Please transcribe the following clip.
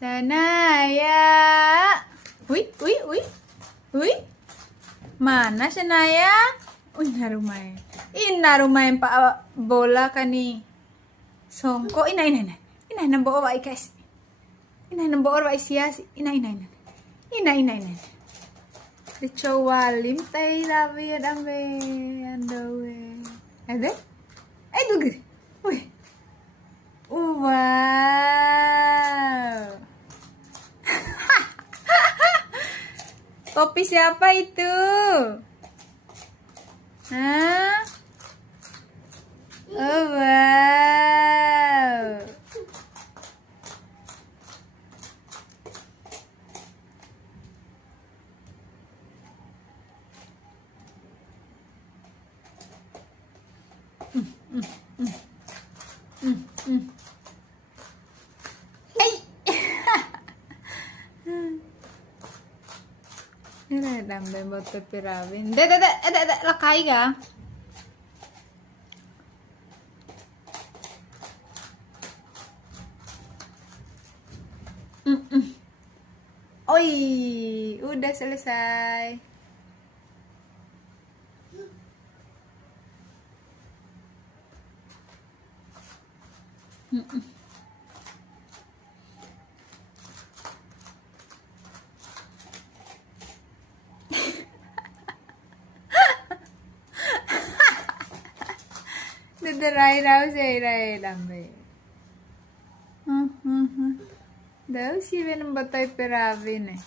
Sanaya. Uy, uy, uy. Uy. Mana Sanaya? Uy, narumay. Narumay pa bola kani. Songko. Ina. Ina nang buo ba ikas. Ina nang buo ba isiyas. Ina. Dicho walim tay labi adambe. Andawe. Ada? Ay, dugir. Uy. Wow. Topi siapa itu? Hah? Oh, wow. Hey. Ini dambe buat pirawin. Dek, lakai ka? Oi, udah selesai. Dadaray raw siya dambe. Daw si Venam batay pirawin eh.